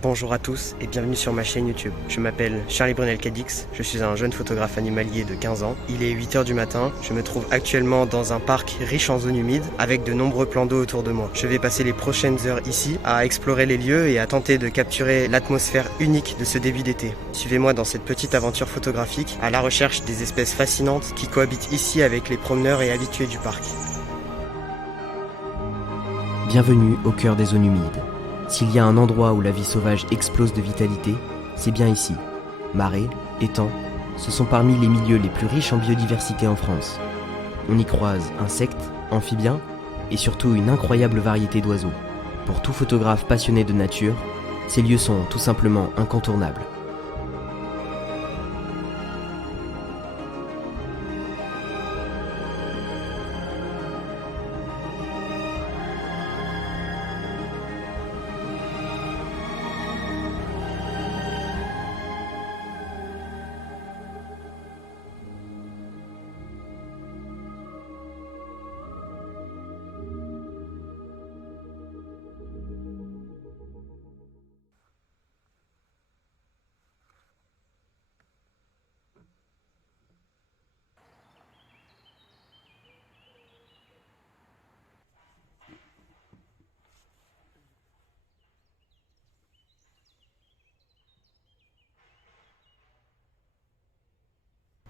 Bonjour à tous et bienvenue sur ma chaîne YouTube. Je m'appelle Charlie Brunel Cadix, je suis un jeune photographe animalier de 15 ans. Il est 8 h du matin, je me trouve actuellement dans un parc riche en zones humides avec de nombreux plans d'eau autour de moi. Je vais passer les prochaines heures ici à explorer les lieux et à tenter de capturer l'atmosphère unique de ce début d'été. Suivez-moi dans cette petite aventure photographique à la recherche des espèces fascinantes qui cohabitent ici avec les promeneurs et habitués du parc. Bienvenue au cœur des zones humides. S'il y a un endroit où la vie sauvage explose de vitalité, c'est bien ici. Marais, étangs, ce sont parmi les milieux les plus riches en biodiversité en France. On y croise insectes, amphibiens et surtout une incroyable variété d'oiseaux. Pour tout photographe passionné de nature, ces lieux sont tout simplement incontournables.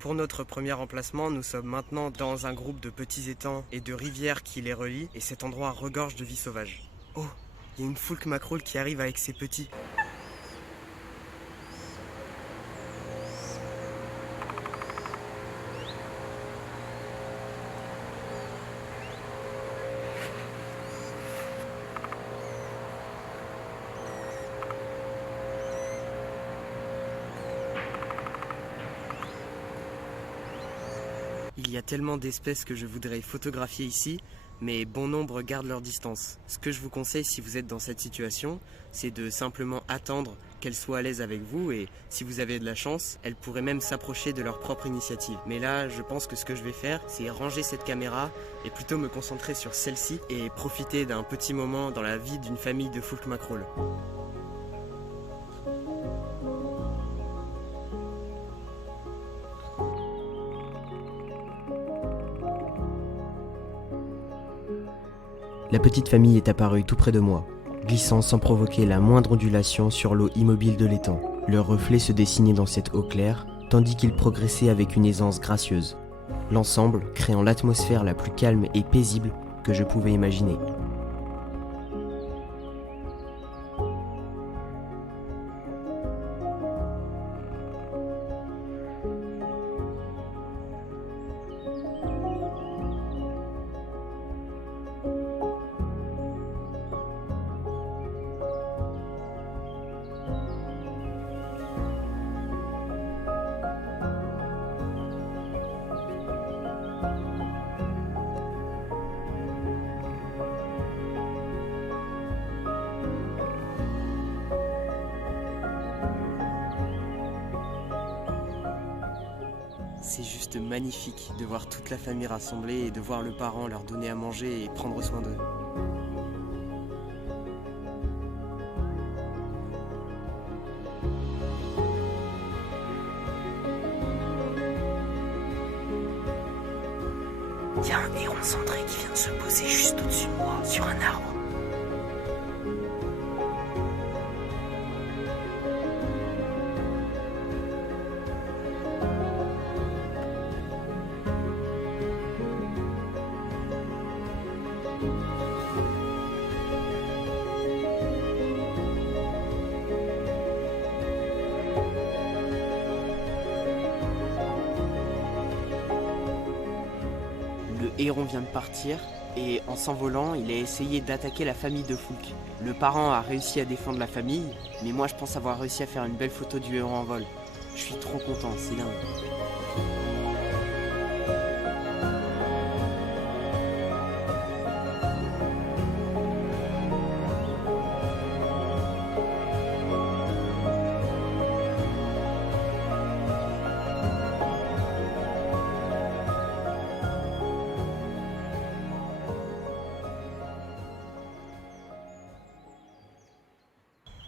Pour notre premier emplacement, nous sommes maintenant dans un groupe de petits étangs et de rivières qui les relient et cet endroit regorge de vie sauvage. Oh, il y a une foulque macroule qui arrive avec ses petits. Il y a tellement d'espèces que je voudrais photographier ici, mais bon nombre gardent leur distance. Ce que je vous conseille si vous êtes dans cette situation, c'est de simplement attendre qu'elles soient à l'aise avec vous et si vous avez de la chance, elles pourraient même s'approcher de leur propre initiative. Mais là, je pense que ce que je vais faire, c'est ranger cette caméra et plutôt me concentrer sur celle-ci et profiter d'un petit moment dans la vie d'une famille de foulques macroles. La petite famille est apparue tout près de moi, glissant sans provoquer la moindre ondulation sur l'eau immobile de l'étang. Leur reflet se dessinait dans cette eau claire, tandis qu'ils progressaient avec une aisance gracieuse, l'ensemble créant l'atmosphère la plus calme et paisible que je pouvais imaginer. C'est juste magnifique de voir toute la famille rassemblée et de voir le parent leur donner à manger et prendre soin d'eux. Il y a un héron cendré qui vient de se poser juste au-dessus de moi, sur un arbre. Le héron vient de partir et en s'envolant, il a essayé d'attaquer la famille de foulques. Le parent a réussi à défendre la famille, mais moi je pense avoir réussi à faire une belle photo du héron en vol. Je suis trop content, c'est dingue.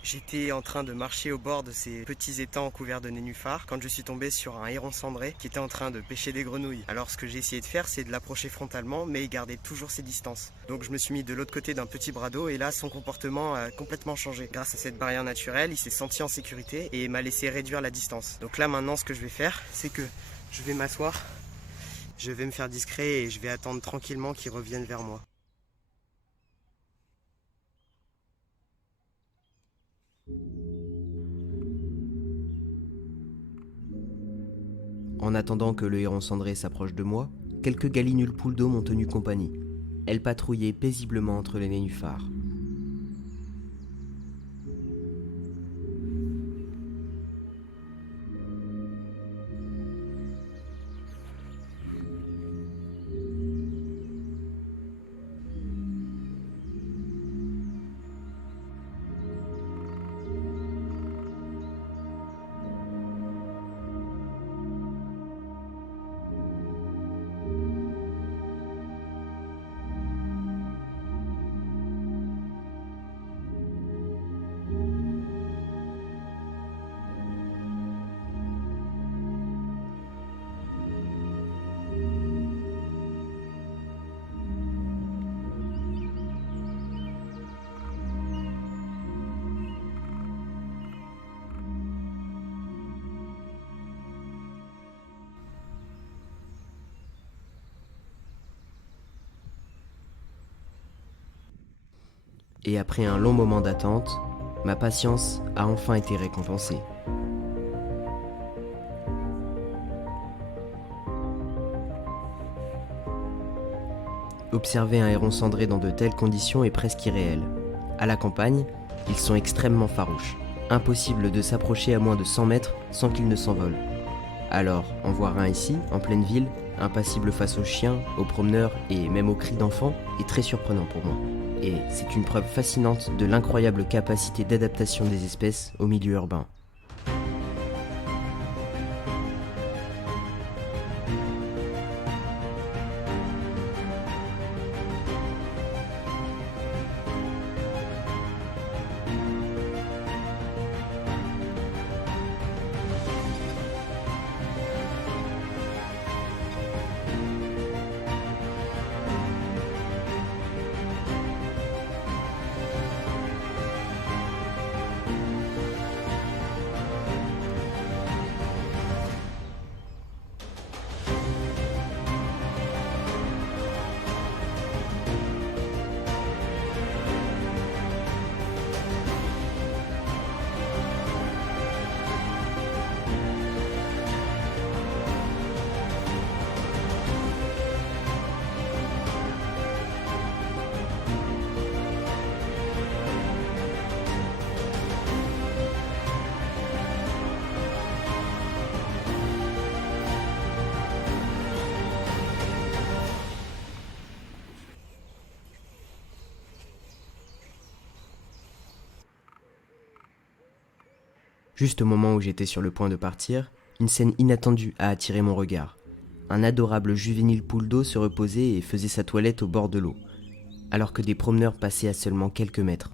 J'étais en train de marcher au bord de ces petits étangs couverts de nénuphars quand je suis tombé sur un héron cendré qui était en train de pêcher des grenouilles. Alors ce que j'ai essayé de faire, c'est de l'approcher frontalement mais garder toujours ses distances. Donc je me suis mis de l'autre côté d'un petit bras d'eau et là son comportement a complètement changé. Grâce à cette barrière naturelle, il s'est senti en sécurité et m'a laissé réduire la distance. Donc là maintenant ce que je vais faire, c'est que je vais m'asseoir, je vais me faire discret et je vais attendre tranquillement qu'il revienne vers moi. En attendant que le héron cendré s'approche de moi, quelques galinules poules d'eau m'ont tenu compagnie. Elles patrouillaient paisiblement entre les nénuphars. Et après un long moment d'attente, ma patience a enfin été récompensée. Observer un héron cendré dans de telles conditions est presque irréel. À la campagne, ils sont extrêmement farouches. Impossible de s'approcher à moins de 100 mètres sans qu'ils ne s'envolent. Alors, en voir un ici, en pleine ville, impassible face aux chiens, aux promeneurs et même aux cris d'enfants, est très surprenant pour moi. Et c'est une preuve fascinante de l'incroyable capacité d'adaptation des espèces au milieu urbain. Juste au moment où j'étais sur le point de partir, une scène inattendue a attiré mon regard. Un adorable juvénile poule d'eau se reposait et faisait sa toilette au bord de l'eau, alors que des promeneurs passaient à seulement quelques mètres.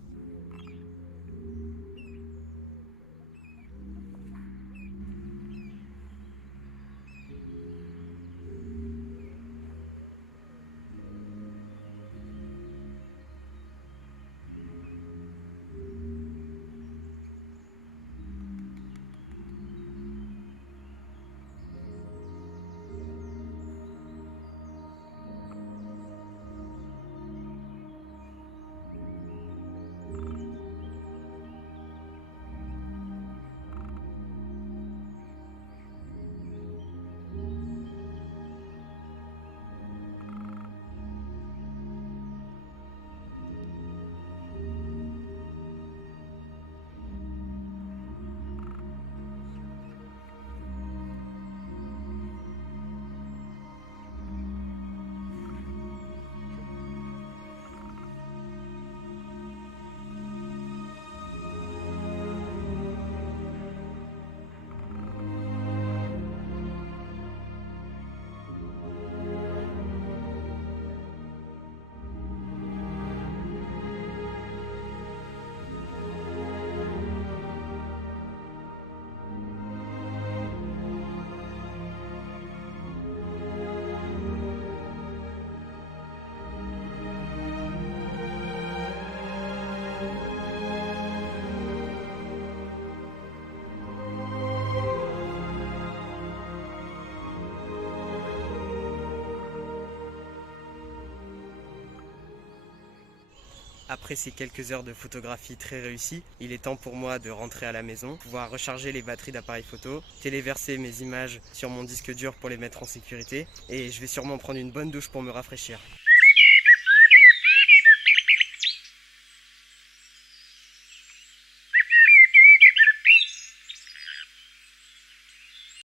Après ces quelques heures de photographie très réussies, il est temps pour moi de rentrer à la maison, pouvoir recharger les batteries d'appareil photo, téléverser mes images sur mon disque dur pour les mettre en sécurité et je vais sûrement prendre une bonne douche pour me rafraîchir.